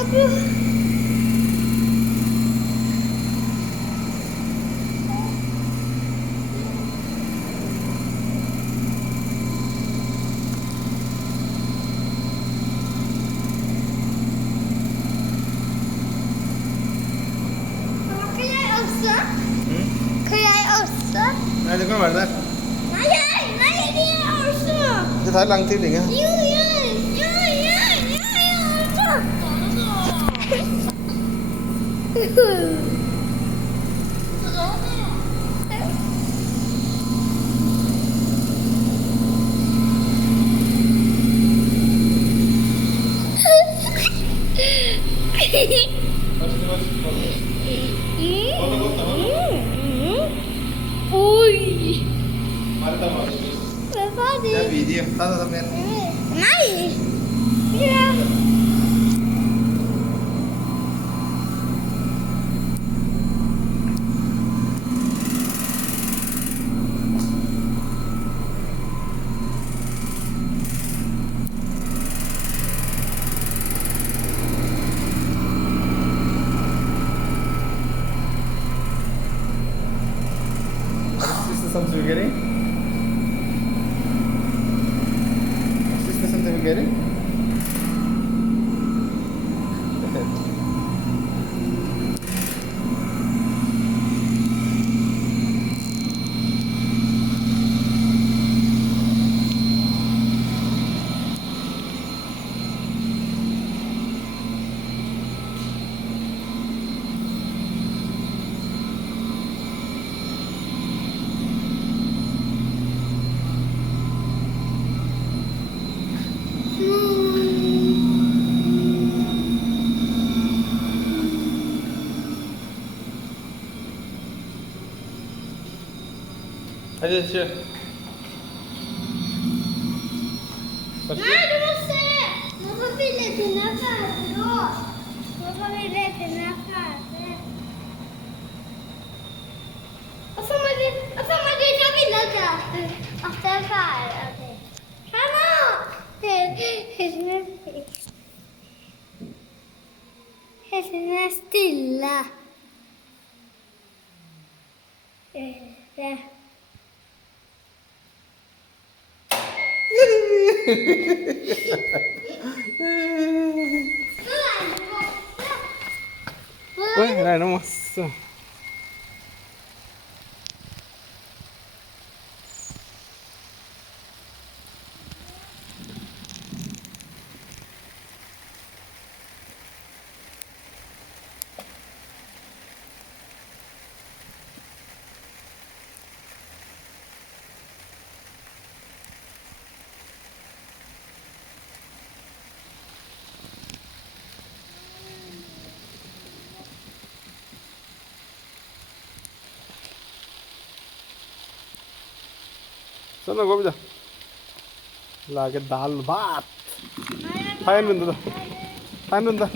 Kan jeg også? Nei, du kan være der. Nei, det er også. Det tar lang tid, Inge. Jo, Oi! Hva var det? Det er video. Ta det mer. Nei! Ja. Siste som suger i. Siste som suger i. Hadi kjør. Nei, du må se! Nå får vi lete ned ferdig nå. Nå får vi lete ned ferdig. Og så må du så ville det at det er ferdig. Se nå! Hesten er stille. Det. Oi, det regner masse. Sånn, nå går vi da. Lage dal vat. Ta en runde da. Ta en runde.